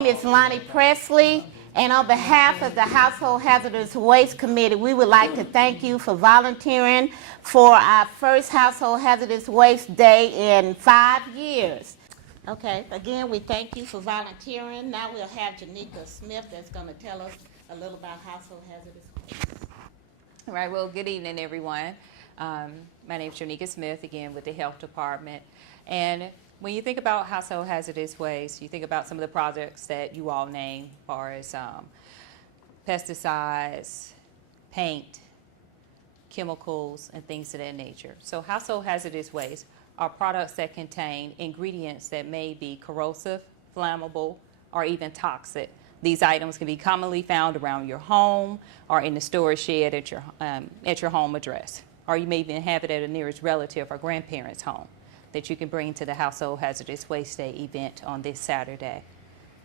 It's Lonnie Presley, and on behalf of the Household Hazardous Waste Committee, we would like to thank you for volunteering for our first Household Hazardous Waste Day in 5 years. Okay, again, we thank you for volunteering. Now we'll have Janika Smith that's going to tell us a little about Household Hazardous Waste. All right, well, good evening, everyone. My name is Janika Smith, again, with the Health Department. And when you think about household hazardous waste, you think about some of the products that you all name, as far as pesticides, paint, chemicals, and things of that nature. So household hazardous waste are products that contain ingredients that may be corrosive, flammable, or even toxic. These items can be commonly found around your home or in the storage shed at your home address. Or you may even have it at a nearest relative or grandparent's home that you can bring to the Household Hazardous Waste Day event on this Saturday.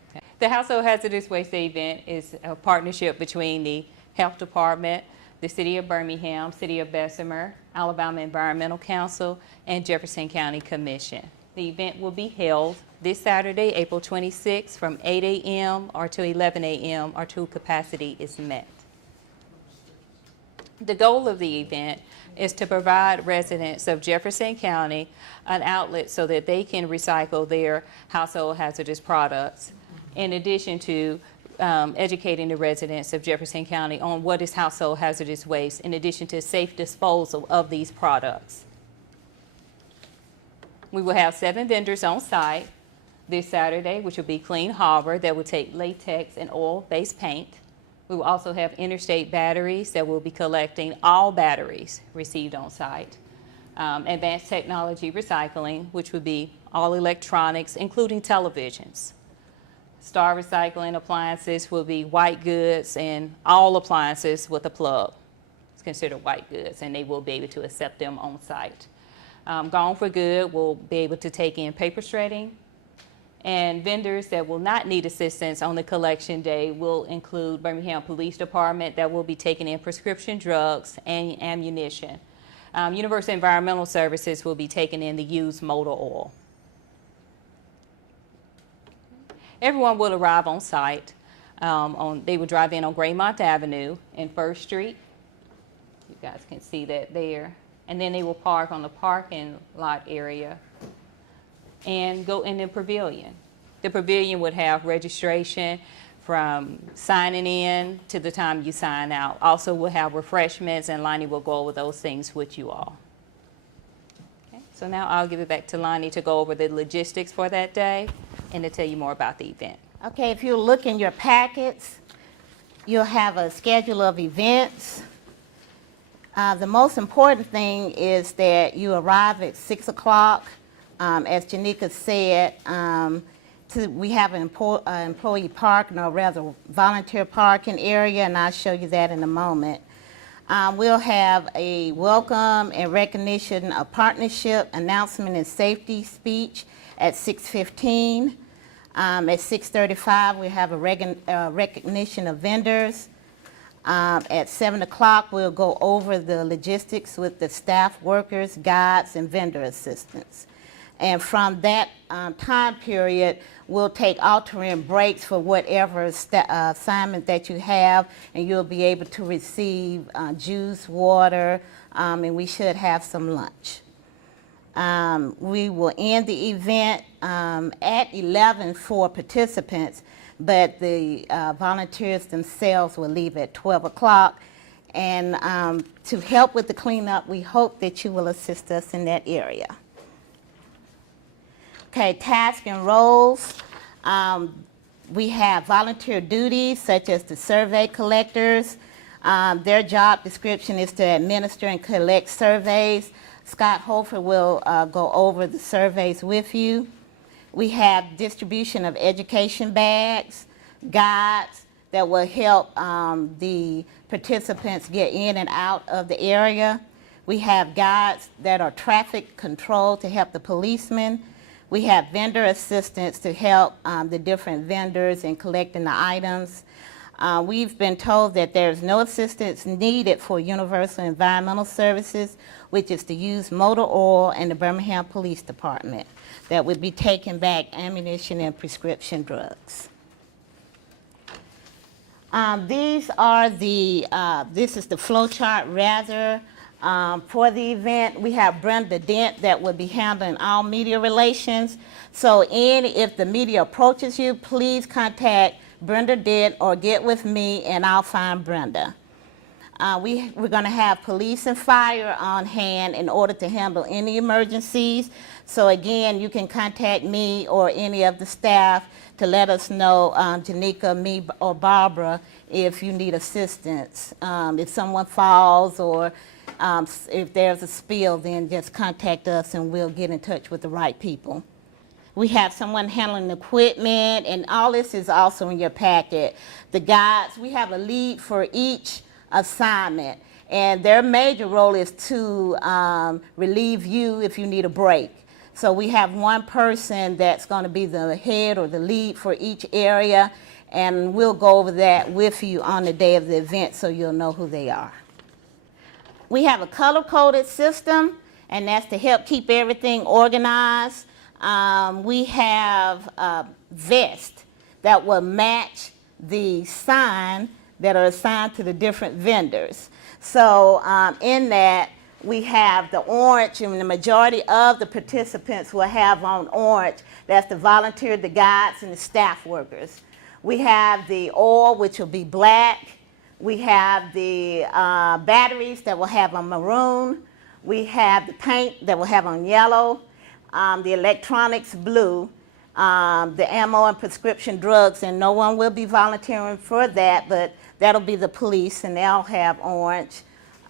Okay. The Household Hazardous Waste Day event is a partnership between the Health Department, the City of Birmingham, City of Bessemer, Alabama Environmental Council, and Jefferson County Commission. The event will be held this Saturday, April 26th, from 8 a.m. or to 11 a.m. or till capacity is met. The goal of the event is to provide residents of Jefferson County an outlet so that they can recycle their household hazardous products, in addition to educating the residents of Jefferson County on what is household hazardous waste, in addition to safe disposal of these products. We will have 7 vendors on site this Saturday, which will be Clean Harbor, that will take latex and oil-based paint. We will also have Interstate Batteries that will be collecting all batteries received on site. Advanced Technology Recycling, which would be all electronics, including televisions. Star Recycling Appliances will be white goods and all appliances with a plug. It's considered white goods, and they will be able to accept them on site. Gone for Good will be able to take in paper shredding. And vendors that will not need assistance on the collection day will include Birmingham Police Department that will be taking in prescription drugs and ammunition. Universal Environmental Services will be taking in the used motor oil. Everyone will arrive on site. They will drive in on Greymont Avenue and 1st Street. You guys can see that there. And then they will park on the parking lot area and go in the pavilion. The pavilion would have registration from signing in to the time you sign out. Also, we'll have refreshments, and Lonnie will go over those things with you all. Okay, so now I'll give it back to Lonnie to go over the logistics for that day and to tell you more about the event. Okay, if you look in your packets, you'll have a schedule of events. The most important thing is that you arrive at 6 o'clock. As Janika said, we have an employee parking, or rather volunteer parking area, and I'll show you that in a moment. We'll have a welcome and recognition of partnership, announcement, and safety speech at 6:15. At 6:35, we have a recognition of vendors. At 7 o'clock, we'll go over the logistics with the staff, workers, guides, and vendor assistants. And from that time period, we'll take alternate breaks for whatever assignment that you have, and you'll be able to receive juice, water, and we should have some lunch. We will end the event at 11 for participants, but the volunteers themselves will leave at 12 o'clock. And to help with the cleanup, we hope that you will assist us in that area. Okay, tasks and roles. We have volunteer duties such as the survey collectors. Their job description is to administer and collect surveys. Scott Hofer will go over the surveys with you. We have distribution of education bags, guides that will help the participants get in and out of the area. We have guides that are traffic control to help the policemen. We have vendor assistance to help the different vendors in collecting the items. We've been told that there's no assistance needed for Universal Environmental Services, which is to use motor oil, and the Birmingham Police Department that would be taking back ammunition and prescription drugs. These are the, this is the flow chart rather. For the event, we have Brenda Dent that will be handling all media relations. So if the media approaches you, please contact Brenda Dent or get with me and I'll find Brenda. We're going to have police and fire on hand in order to handle any emergencies. So again, you can contact me or any of the staff to let us know, Janika, me, or Barbara, if you need assistance. If someone falls or if there's a spill, then just contact us and we'll get in touch with the right people. We have someone handling equipment, and all this is also in your packet. The guides, we have a lead for each assignment, and their major role is to relieve you if you need a break. So we have one person that's going to be the head or the lead for each area, and we'll go over that with you on the day of the event so you'll know who they are. We have a color-coded system, and that's to help keep everything organized. We have a vest that will match the sign that are assigned to the different vendors. So in that, we have the orange, and the majority of the participants will have on orange. That's the volunteer, the guides, and the staff workers. We have the oil, which will be black. We have the batteries that will have on maroon. We have the paint that will have on yellow. The electronics blue, the ammo and prescription drugs, and no one will be volunteering for that, but that'll be the police, and they'll have orange.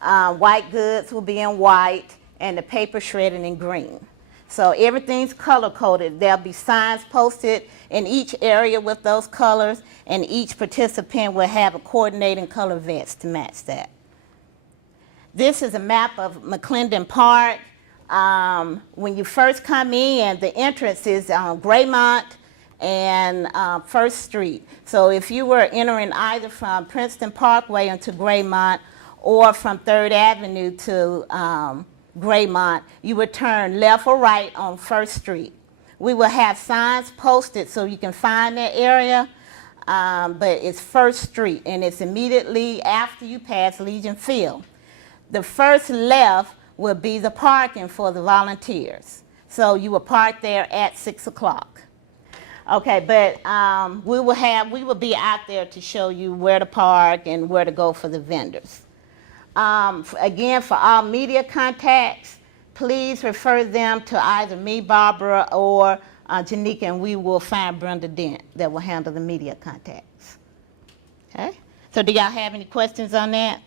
White goods will be in white, and the paper shredded in green. So everything's color-coded. There'll be signs posted in each area with those colors, and each participant will have a coordinating color vest to match that. This is a map of McClendon Park. When you first come in, the entrance is on Graymont and First Street. So if you were entering either from Princeton Parkway into Graymont or from 3rd Avenue to Graymont, you would turn left or right on First Street. We will have signs posted so you can find that area, but it's First Street, and it's immediately after you pass Legion Field. The first left will be the parking for the volunteers. So you will park there at 6 o'clock. Okay, but we will be out there to show you where to park and where to go for the vendors. Again, for all media contacts, please refer them to either me, Barbara, or Janika, and we will find Brenda Dent that will handle the media contacts. Okay, so do y'all have any questions on that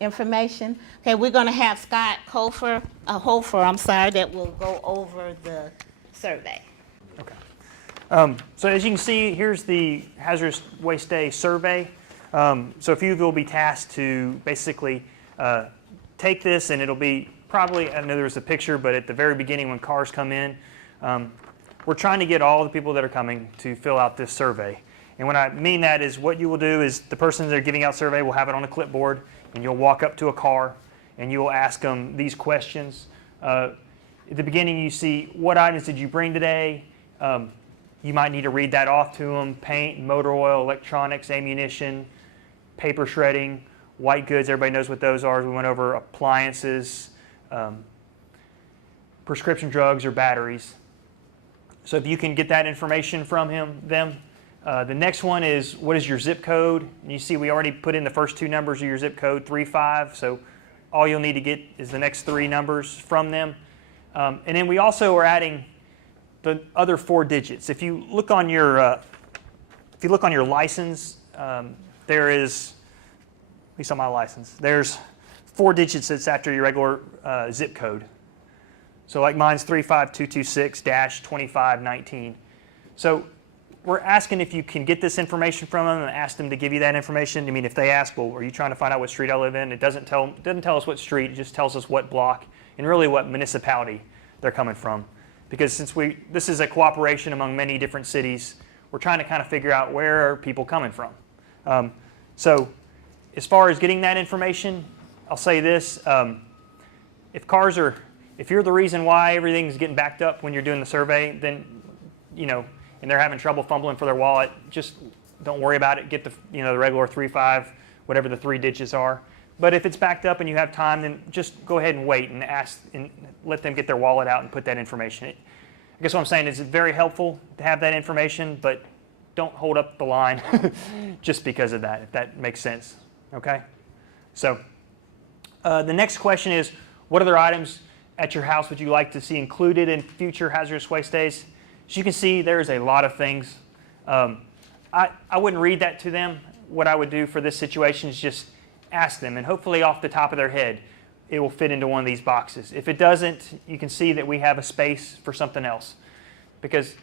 information? Okay, we're going to have Scott Hofer, that will go over the survey. Okay. So as you can see, here's the Hazardous Waste Day survey. So a few of you will be tasked to basically take this, and it'll be probably, I know there's a picture, but at the very beginning when cars come in, we're trying to get all the people that are coming to fill out this survey. And when I mean that is, what you will do is the person that are giving out survey will have it on a clipboard, and you'll walk up to a car and you will ask them these questions. At the beginning you see, what items did you bring today? You might need to read that off to them: paint, motor oil, electronics, ammunition, paper shredding, white goods. Everybody knows what those are. We went over appliances, prescription drugs, or batteries. So if you can get that information from them. The next one is, what is your zip code? And you see we already put in the first two numbers of your zip code, 35. So all you'll need to get is the next three numbers from them. And then we also are adding the other 4 digits. If you look on your license, there is, at least on my license, there's 4 digits that's after your regular zip code. So like mine's 35226-2519. So we're asking if you can get this information from them and ask them to give you that information. I mean, if they ask, well, are you trying to find out what street I live in? It doesn't tell us what street, it just tells us what block and really what municipality they're coming from. Because since this is a cooperation among many different cities, we're trying to kind of figure out where are people coming from. So as far as getting that information, I'll say this: if you're the reason why everything's getting backed up when you're doing the survey, then and they're having trouble fumbling for their wallet, just don't worry about it. Get the the regular 3.5, whatever the 3 digits are. But if it's backed up and you have time, then just go ahead and wait and ask and let them get their wallet out and put that information. I guess what I'm saying is it's very helpful to have that information, but don't hold up the line just because of that, if that makes sense. Okay? So the next question is, what other items at your house would you like to see included in future hazardous waste days? As you can see, there's a lot of things. I wouldn't read that to them. What I would do for this situation is just ask them, and hopefully off the top of their head, it will fit into one of these boxes. If it doesn't, you can see that we have a space for something else. Because,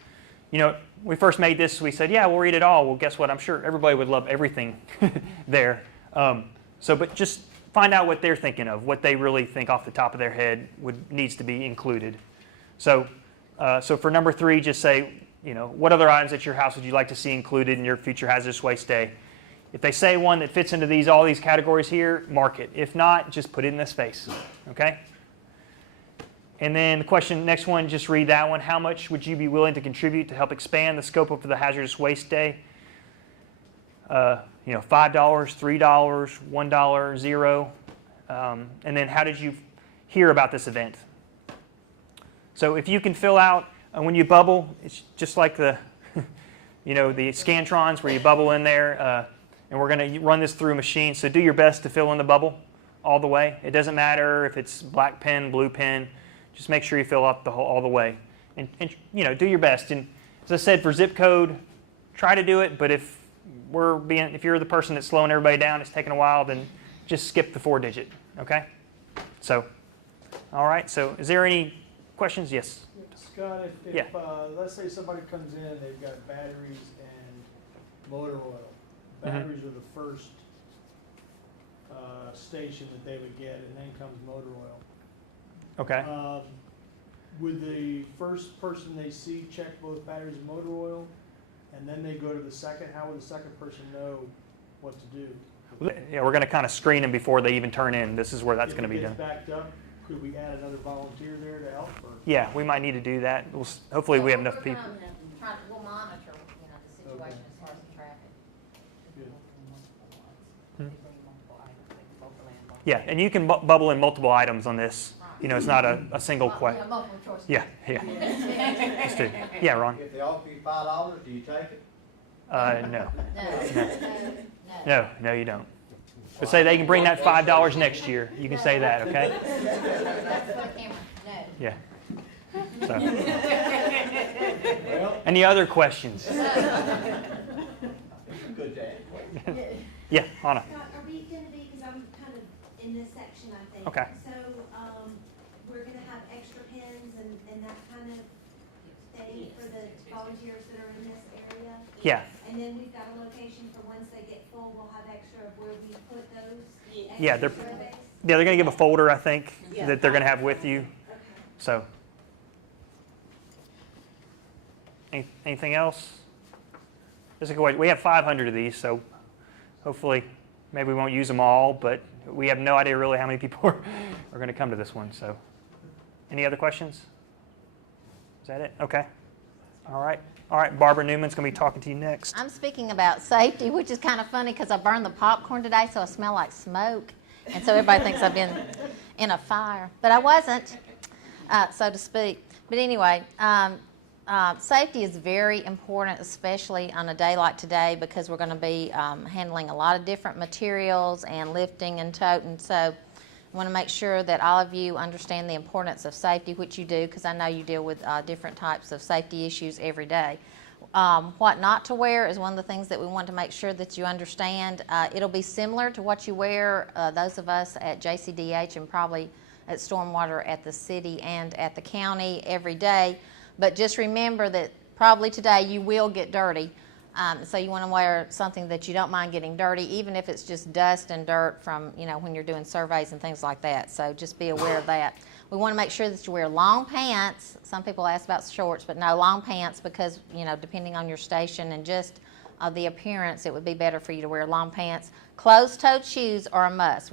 we first made this, we said, yeah, we'll read it all. Well, guess what? I'm sure everybody would love everything there. But just find out what they're thinking of, what they really think off the top of their head needs to be included. So for number 3, just say, what other items at your house would you like to see included in your future hazardous waste day? If they say one that fits into all these categories here, mark it. If not, just put it in the space. Okay? And then the next one, just read that one. How much would you be willing to contribute to help expand the scope of the hazardous waste day? $5, $3, $1, 0. And then how did you hear about this event? So if you can fill out, when you bubble, it's just like the, the Scantrons where you bubble in there. And we're going to run this through a machine. So do your best to fill in the bubble all the way. It doesn't matter if it's black pen, blue pen. Just make sure you fill up all the way. And do your best. And as I said, for zip code, try to do it. But if you're the person that's slowing everybody down, it's taking a while, then just skip the 4-digit. Okay? So, all right. So is there any questions? Yes. Scott, if Yeah. Let's say somebody comes in, they've got batteries and motor oil. Batteries are the first station that they would get, and then comes motor oil. Okay. Would the first person they see check both batteries and motor oil, and then they go to the second? How would the second person know what to do? Yeah, we're going to kind of screen them before they even turn in. This is where that's going to be done. If it gets backed up, could we add another volunteer there to help? Or? Yeah, we might need to do that. Hopefully we have enough We're people. We'll monitor, the situation Okay. as far as the traffic. Good. Yeah, and you can bubble in multiple items on this. It's not a single question. Multiple choice. Yeah. Let's do. Yeah, Ron. If they offer you $5, do you take it? No. No. No, you don't. But say they can bring that $5 next year. You can say that, okay? That's for the camera, no. Yeah. So, Well, any other questions? good to ask. Yeah, Anna. Scott, are we gonna be, because I'm kind of in this section, I think. Okay. So, we're gonna have extra pens and that kind of thing for the volunteers that are in this area? Yeah. And then we've got a location for once they get full, we'll have extra of where we put those Yeah, extra they're- surveys? Yeah, they're going to give a folder, I think, that they're going to have with you. Okay. So, anything else? We have 500 of these, so hopefully, maybe we won't use them all, but we have no idea really how many people are going to come to this one. So, any other questions? Is that it? Okay. All right. Barbara Newman's going to be talking to you next. I'm speaking about safety, which is kind of funny because I burned the popcorn today, so I smell like smoke. And so everybody thinks I've been in a fire. But I wasn't, so to speak. But anyway, safety is very important, especially on a day like today, because we're going to be handling a lot of different materials and lifting and toting. So I want to make sure that all of you understand the importance of safety, which you do, because I know you deal with different types of safety issues every day. What not to wear is one of the things that we want to make sure that you understand. It'll be similar to what you wear, those of us at JCDH and probably at Stormwater at the city and at the county every day. But just remember that probably today you will get dirty. So you want to wear something that you don't mind getting dirty, even if it's just dust and dirt from, when you're doing surveys and things like that. So just be aware of that. We want to make sure that you wear long pants. Some people ask about shorts, but no, long pants because, depending on your station and just the appearance, it would be better for you to wear long pants. Closed-toed shoes are a must.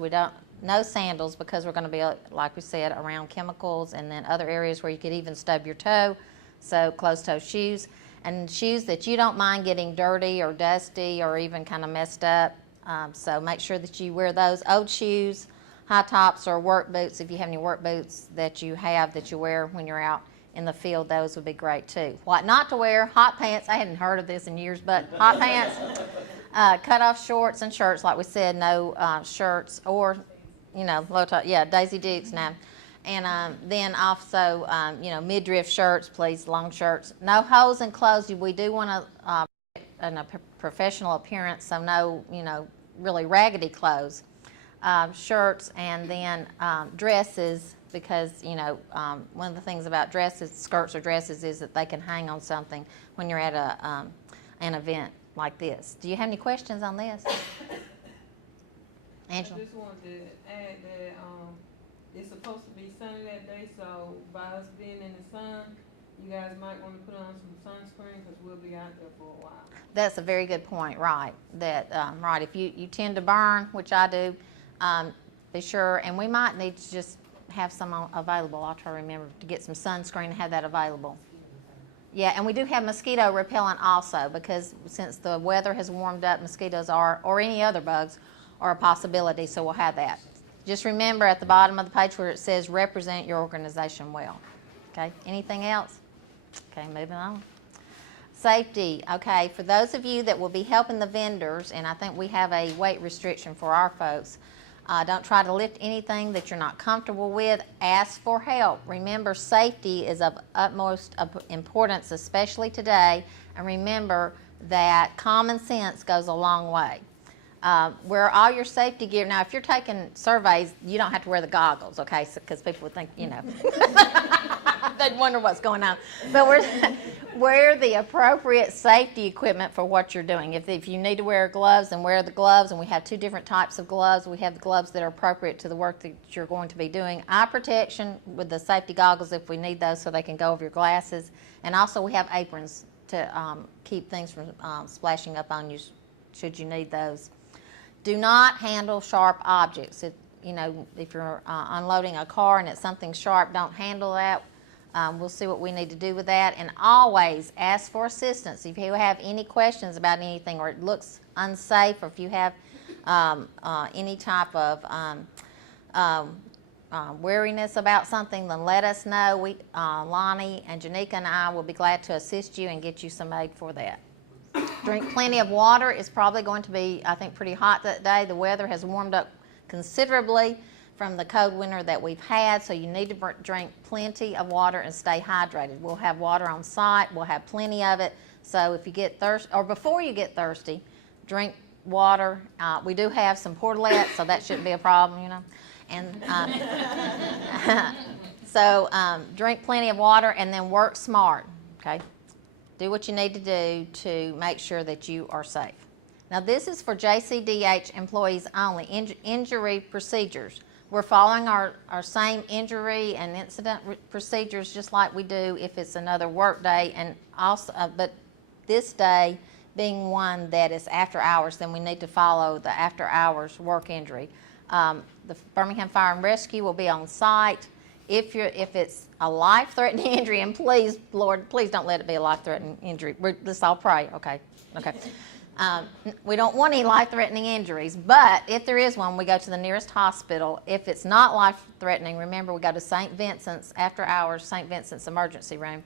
No sandals because we're going to be, like we said, around chemicals and then other areas where you could even stub your toe. So closed-toe shoes. and shoes that you don't mind getting dirty or dusty or even kind of messed up. So make sure that you wear those. Old shoes, high tops, or work boots, if you have any work boots that you have that you wear when you're out in the field, those would be great too. What not to wear: hot pants. I hadn't heard of this in years, but hot pants, cut off shorts and shirts, like we said, no shirts or, low top, Daisy Dukes now. And then also, midriff shirts, please, long shirts. No holes in clothes. We do want a professional appearance, so no, really raggedy clothes. Shirts, and then dresses, because one of the things about dresses, skirts or dresses, is that they can hang on something when you're at an event like this. Do you have any questions on this? Angela? I just wanted to add that it's supposed to be sunny that day, so by us being in the sun, you guys might want to put on some sunscreen because we'll be out there for a while. That's a very good point, right? That right, if you tend to burn, which I do, be sure, and we might need to just have some available. I'll try to remember to get some sunscreen and have that available. Yeah, and we do have mosquito repellent also, because since the weather has warmed up, mosquitoes or any other bugs are a possibility, so we'll have that. Just remember at the bottom of the page where it says represent your organization well. Okay, anything else? Okay, moving on. Safety. Okay, for those of you that will be helping the vendors, and I think we have a weight restriction for our folks, don't try to lift anything that you're not comfortable with. Ask for help. Remember, safety is of utmost importance, especially today. And remember that common sense goes a long way. Wear all your safety gear. Now, if you're taking surveys, you don't have to wear the goggles, okay? Because people would think, they'd wonder what's going on. But wear the appropriate safety equipment for what you're doing. If you need to wear gloves, then wear the gloves. And we have two different types of gloves. We have the gloves that are appropriate to the work that you're going to be doing. Eye protection with the safety goggles if we need those so they can go over your glasses. And also we have aprons to keep things from splashing up on you should you need those. Do not handle sharp objects. If you're unloading a car and it's something sharp, don't handle that. We'll see what we need to do with that. And always ask for assistance. If you have any questions about anything, or it looks unsafe, or if you have any type of wariness about something, then let us know. Lonnie and Janika and I will be glad to assist you and get you some aid for that. Drink plenty of water. It's probably going to be, I think, pretty hot that day. The weather has warmed up considerably from the cold winter that we've had, so you need to drink plenty of water and stay hydrated. We'll have water on site. We'll have plenty of it. So if you get thirsty, or before you get thirsty, drink water. We do have some portalettes, so that shouldn't be a problem, And so drink plenty of water, and then work smart, okay? Do what you need to do to make sure that you are safe. Now, this is for JCDH employees only. Injury procedures. We're following our same injury and incident procedures just like we do if it's another work day, and also, but this day being one that is after hours, then we need to follow the after hours work injury. The Birmingham Fire and Rescue will be on site. If it's a life-threatening injury, and please, Lord, please don't let it be a life-threatening injury. Let's all pray, okay? We don't want any life-threatening injuries, but if there is one, we go to the nearest hospital. If it's not life-threatening, remember, we go to St. Vincent's after hours, St. Vincent's emergency room.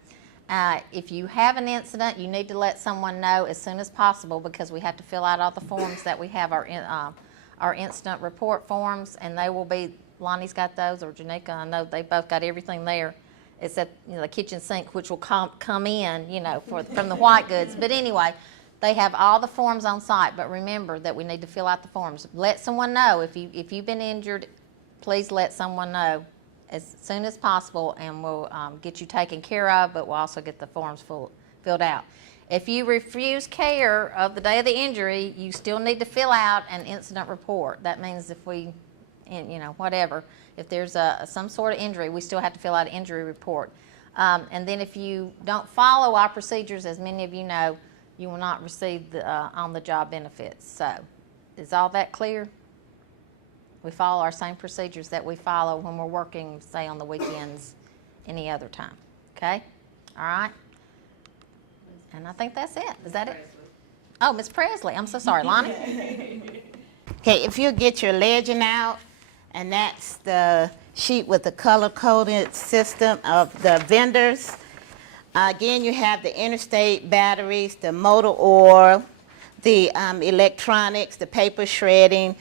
If you have an incident, you need to let someone know as soon as possible, because we have to fill out all the forms that we have, our incident report forms, and they will be, Lonnie's got those, or Janika, I know they both got everything there. It's at the kitchen sink, which will come in, from the white goods. But anyway, they have all the forms on site. But remember that we need to fill out the forms. Let someone know if you've been injured. Please let someone know as soon as possible, and we'll get you taken care of. But we'll also get the forms filled out. If you refuse care of the day of the injury, you still need to fill out an incident report. That means if we, whatever, if there's some sort of injury, we still have to fill out an injury report. And then if you don't follow our procedures, as many of you know, you will not receive the on-the-job benefits. So, is all that clear? We follow our same procedures that we follow when we're working, say, on the weekends, any other time. Okay? All right? And I think that's it. Is that it? Oh, Miss Presley. I'm so sorry, Lonnie. Okay, if you get your legend out, and that's the sheet with the color-coded system of the vendors. Again, you have the interstate batteries, the motor oil, the electronics, the paper shredding,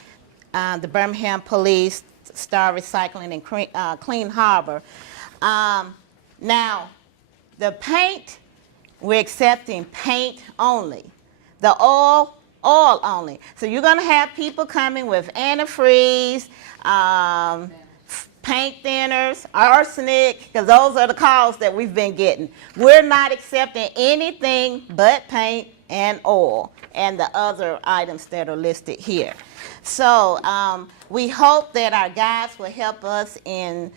the Birmingham Police, Star Recycling, and Clean Harbor. Now, the paint, we're accepting paint only. The oil only. So you're going to have people coming with antifreeze, paint thinners, arsenic, because those are the calls that we've been getting. We're not accepting anything but paint and oil and the other items that are listed here. So we hope that our guys will help us in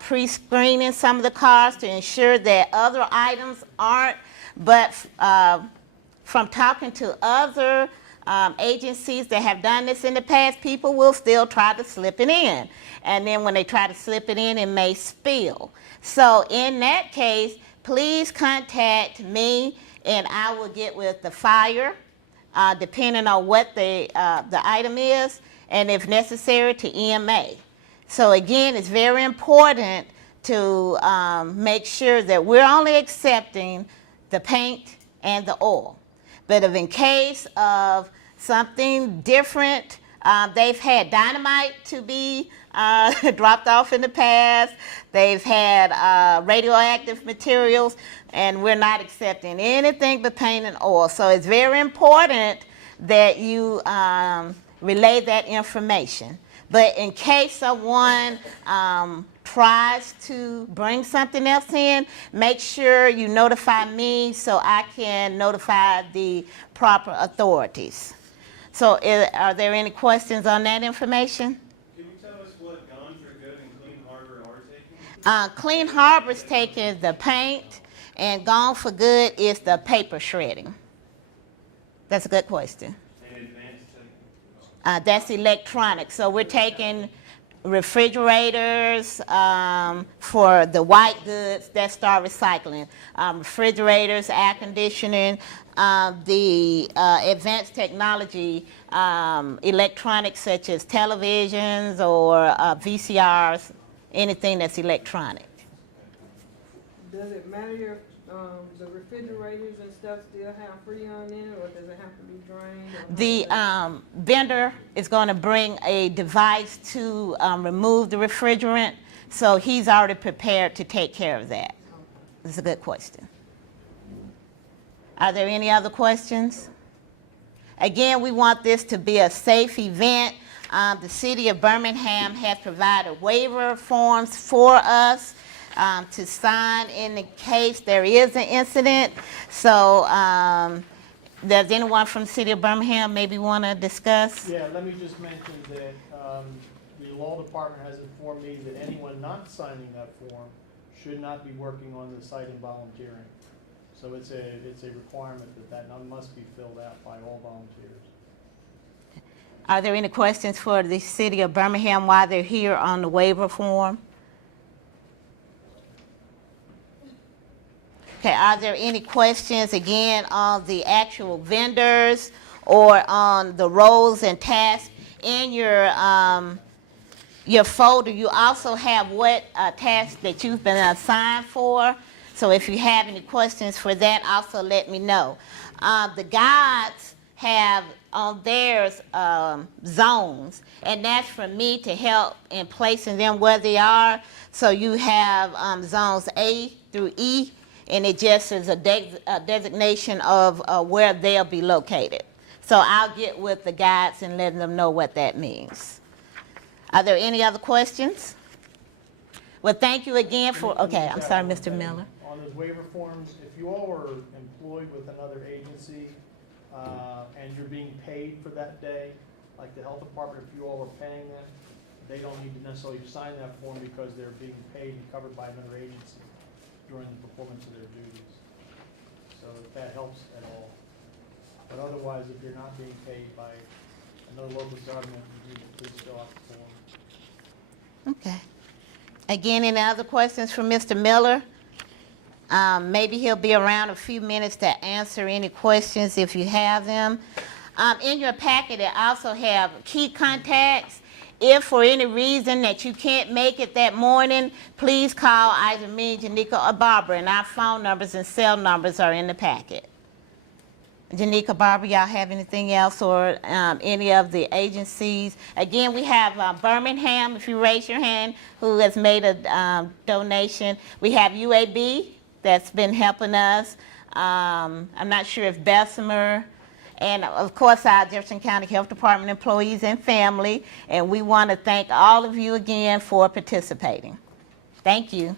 pre-screening some of the cars to ensure that other items aren't, but from talking to other agencies that have done this in the past, people will still try to slip it in. And then when they try to slip it in, it may spill. So in that case, please contact me and I will get with the fire, depending on what the item is, and if necessary, to EMA. So again, it's very important to make sure that we're only accepting the paint and the oil. But if in case of something different, they've had dynamite to be dropped off in the past. They've had radioactive materials, and we're not accepting anything but paint and oil. So it's very important that you relay that information. But in case someone tries to bring something else in, make sure you notify me so I can notify the proper authorities. So are there any questions on that information? Can you tell us what Gone for Good and Clean Harbor are taking? Clean Harbor's taking the paint, and Gone for Good is the paper shredding. That's a good question. And Advanced taking? That's electronic. So we're taking refrigerators for the white goods, that's Star Recycling. Refrigerators, air conditioning, the advanced technology, electronics such as televisions or VCRs, anything that's electronic. Does it matter if the refrigerators and stuff still have Freon in it, or does it have to be drained? The vendor is going to bring a device to remove the refrigerant, so he's already prepared to take care of that. That's a good question. Are there any other questions? Again, we want this to be a safe event. The city of Birmingham has provided waiver forms for us to sign in the case there is an incident. So does anyone from the city of Birmingham maybe want to discuss? Yeah, let me just mention that the law department has informed me that anyone not signing that form should not be working on the site and volunteering. So it's a requirement that must be filled out by all volunteers. Are there any questions for the city of Birmingham while they're here on the waiver form? Okay, are there any questions again on the actual vendors or on the roles and tasks in your folder? You also have what tasks that you've been assigned for. So if you have any questions for that, also let me know. The guides have on theirs zones, and that's for me to help in placing them where they are. So you have zones A through E, and it just is a designation of where they'll be located. So I'll get with the guides and let them know what that means. Are there any other questions? Well, thank you again for, okay, I'm sorry, Mr. Miller. On those waiver forms, if you all are employed with another agency and you're being paid for that day, like the health department, if you all are paying them, they don't need to necessarily sign that form because they're being paid and covered by another agency during the performance of their duties. So if that helps at all. But otherwise, if you're not being paid by another local government, you need to please fill out the form. Okay. Again, any other questions for Mr. Miller? Maybe he'll be around a few minutes to answer any questions if you have them. In your packet, it also have key contacts. If for any reason that you can't make it that morning, please call either me, Janika, or Barbara, and our phone numbers and cell numbers are in the packet. Janika, Barbara, y'all have anything else, or any of the agencies? Again, we have Birmingham, if you raise your hand, who has made a donation. We have UAB that's been helping us. I'm not sure if Bessemer, and of course our Jefferson County Health Department employees and family. And we want to thank all of you again for participating. Thank you.